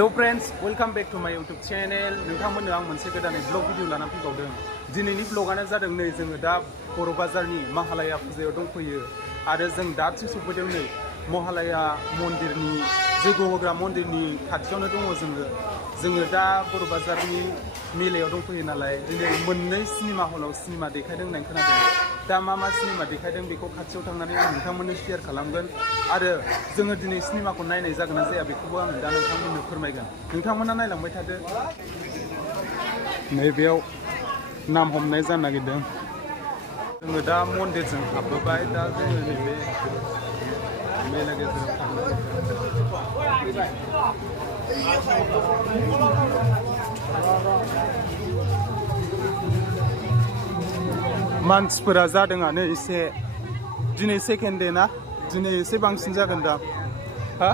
Hello friends, welcome back to my YouTube channel. नोंथांमोननो आं मोनसे गोदानै ब्लग भिडिअ लाना फैबावदों। दिनैनि ब्लगानो जादों नै जोङो दा बर'बाजारनि महालया फुजायाव दंफैयो आरो जों दासो सफैदों नै महालया मन्दिरनि जैग' होग्रा मन्दिरनि खाथियावनो दङ जोङो दा बर'बाजारनि मेलायाव दंफैयो नालाय दिनै मोननै सिनेमा हलाव सिनेमा देखायदों होननाय खोनादों। दा मा सिनेमा देखायदों बेखौ खाथियाव थांनानै आं नोंथांमोननो शेयार खालामगोन आरो जोङो दिनै सिनेमाखौ नायनाय जागोन ना जाया बेखौबो आं दा नोंथांमोननो फोरमायगोन। नोंथांमोना नायलांबाय थादो। नैबेयाव नाम हमनाय जानो नागिरदों। जोङो दा मन्दिरजों हाबबोबाय दा जोङो नैबे मेला गेजेराव थांबाय। मानसिफोरा जादोंआनो एसे दिनै सेकेन्ड डे ना दिनै एसे बांसिन जागोन दा हा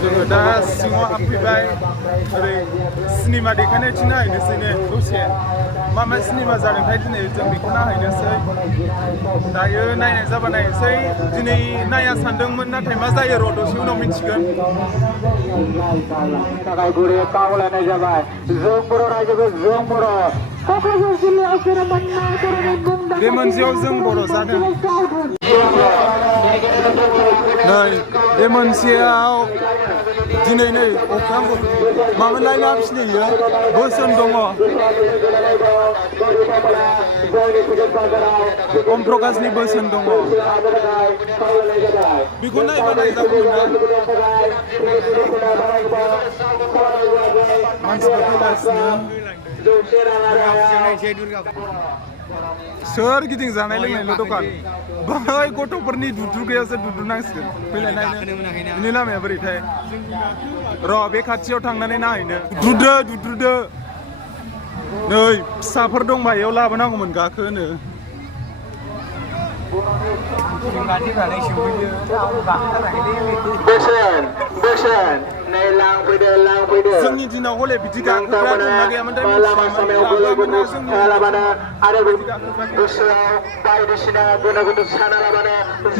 जोङो दा सिङाव हाबफैबाय ओरै सिनेमा देखायनाय नायनोसै ने दसे मा सिनेमा जादोंथाय दिनै जों बेखौ नायहैनोसै दायो नायनाय जाबा नायनोसै दिनै नाया सानदोंमोन नाथाय मा जायो र' दसे उनाव मिन्थिगोन। बे मोनसेयाव जों बर' जादों नै बे मोनसेयाव दिनै नै अख्रांखौ माबालाय ना फिसियो बोसोन दङ ओम प्रकाशनि बोसोन दङ बेखौ नायबा नायजागौमोन ना मानसिफोर फैगासिनो सोर गिदिं जानाय लोंनायल' दखान बाहाय गथ'फोरनि दुद्रुगायावसो दुद्रुनांसिगोन फैलाय नायनो बिनि लामाया बोरैथाय र' बे खाथियाव थांनानै नायहैनो दुद्रुदो नै फिसाफोर दंबा बेयाव लाबोनांगौमोन गाखोनो जोंनि दिनाव हले बिदि गाखोग्रा दंना गैयामोन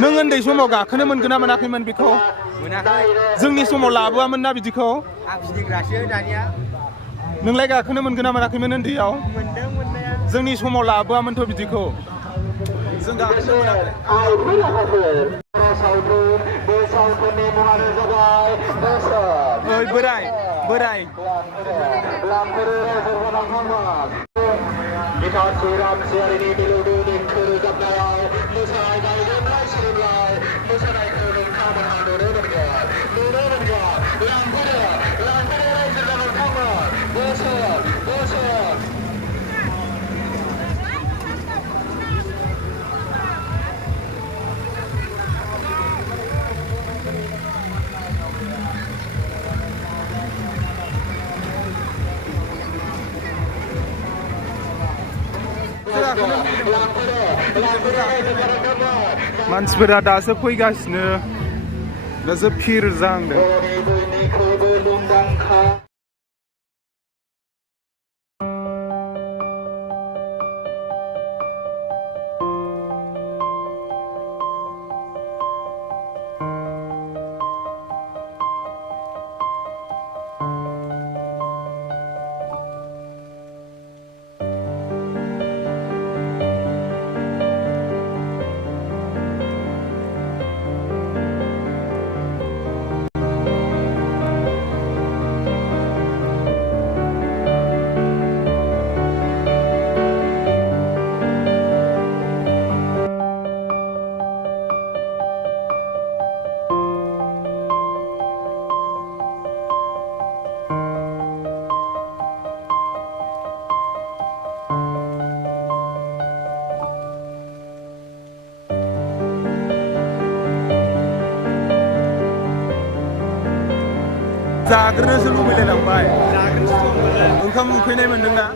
नों उन्दै समाव गाखोनो मोनगोन ना मोनाखैमोन बेखौ जोंनि समाव लाबोआमोन ना बिदिखौ नोंलाय गाखोनो मोनगोन ना मोनाखैमोन उन्दैयाव जोंनि समाव लाबोआमोनथ' बिदिखौ जों गाखोनो ओइ बोराय मानसिफोरा दासो फैगासिनो दासो फिर जाहांदों जाग्रोनोसो लुबैलायलांबाय ओंखाम उखैनाय मोनदोंना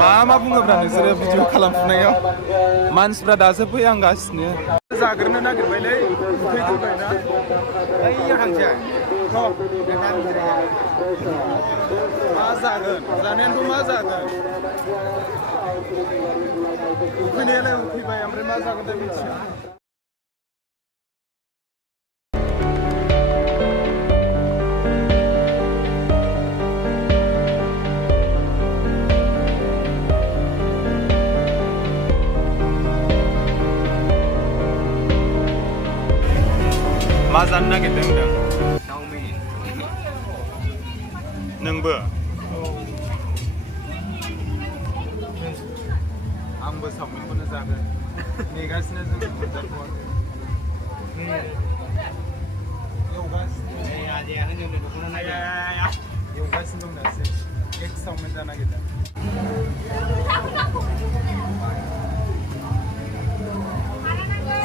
मा बुङोब्रा नोंसोरो भिडिअ खालामफुनायाव मानसिफ्रा दासो फैहांगासिनो जाग्रोनो नागिरबायलै उखैग्रोबायना बैयाव थांसै मा जागोन जानायानोथ' मा जागोन उखैनायालाय उखैबाय ओमफ्राय मा जागोनथाय मिथिया मा जानो नागिरदों होनदों चाउमिन नोंबो आंबो चाउमिनखौनो जागोन नेगासिनो जों मोनजाथ'वाखै एवगासिनो दं दासो एक चाउमिन जानो नागिरदों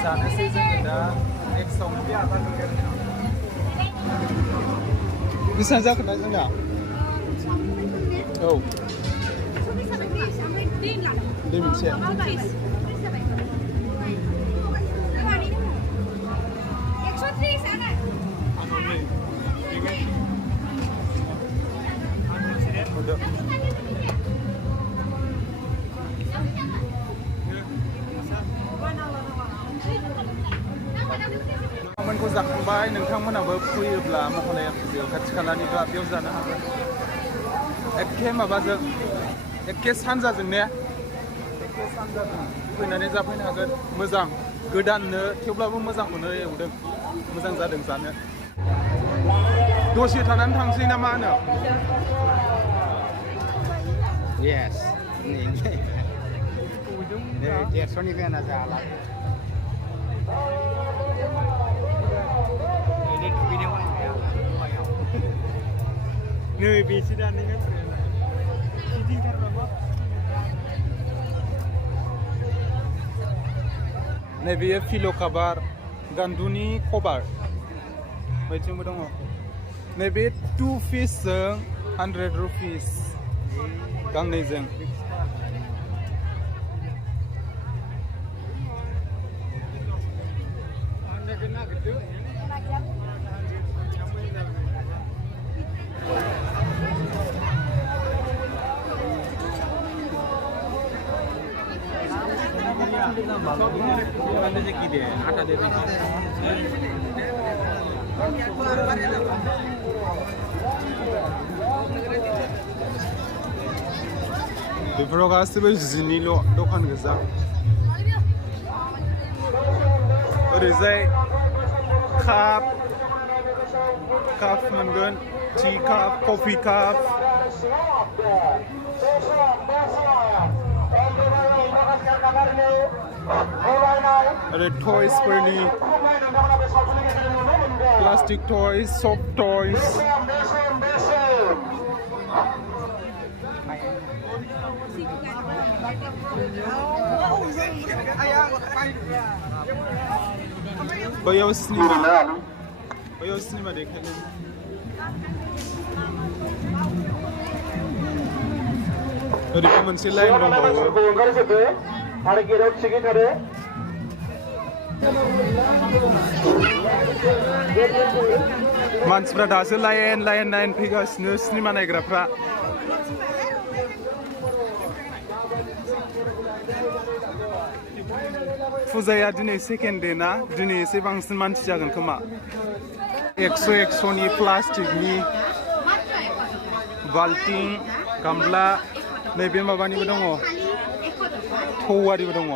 जानोसै जोङो दा एक चाउमिन बेसेबां जाखोना जोंना औ दै मोनसे चाउमिनखौ जाखांबाय नोंथांमोनाबो फैयोब्ला महालया फुजायाव खाथि खालानिबा बेयाव जानो हागोन एखे माबाजों एखे सानजाजों ने एखे सानजाजों फैनानै जाफैनो हागोन मोजां गोदाननो थेवब्लाबो मोजांखौनो एवदों मोजां जादों जानो दसे थानानै थांसै ना मा होनो yes देरस'निफ्राय ना जाला नै बेसो दाननाय नैबेयो फिल' काभार गान्दुनि कभार बैथिंबो दङ नैबे 2 पिसजों 100 रुपिस गांनैजों बेफोराव गासैबो जिनिल' दखान गोजा ओरैजाय काप मोनगोन टी काप कफि काप ओरै टयसफोरनि प्लास्टिक टयस सफ्ट टयस बैयाव सिनेमा देखायदों ओरैबो मोनसे लाइन दंबावो मानसिफ्रा दासो लाइन फैगासिनो सिनेमा नायग्राफ्रा फुजाया दिनै सेकेन्ड डे ना दिनै एसे बांसिन मानसि जागोन खोमा 100नि प्लास्टिकनि बाल्टिं गामला नैबे माबानिबो दङ थौआरिबो दङ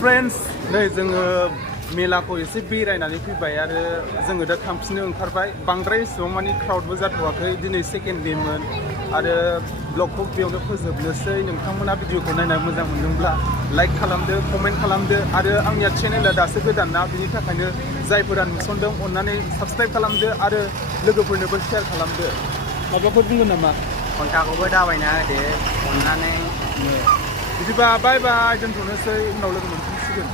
फ्रेन्ड्स नै जोङो मेलाखौ एसे बेरायनानै फैबाय आरो जोङो दा थांफिननो ओंखारबाय बांद्राय एसेबां मानि क्राउडबो जाथ'वाखै दिनै सेकेन्ड डेमोन आरो ब्लगखौ बेयावनो फोजोबनोसै नोंथांमोना भिडिअखौ नायनानै मोजां मोनदोंब्ला लाइक खालामदो कमेन्ट खालामदो आरो आंनिया चेनेला दासो गोदान ना बिनि थाखायनो जायफोरा नुसनदों अन्नानै साबस्क्राइब खालामदो आरो लोगोफोरनोबो शेयार खालामदो माबाफोर बुंगोन नामा कन्टाक्टखौबो दाबायना होदो अन्नानै बिदिबा बाय बाय दोनथ'नोसै उनाव लोगो मोनफिनसिगोन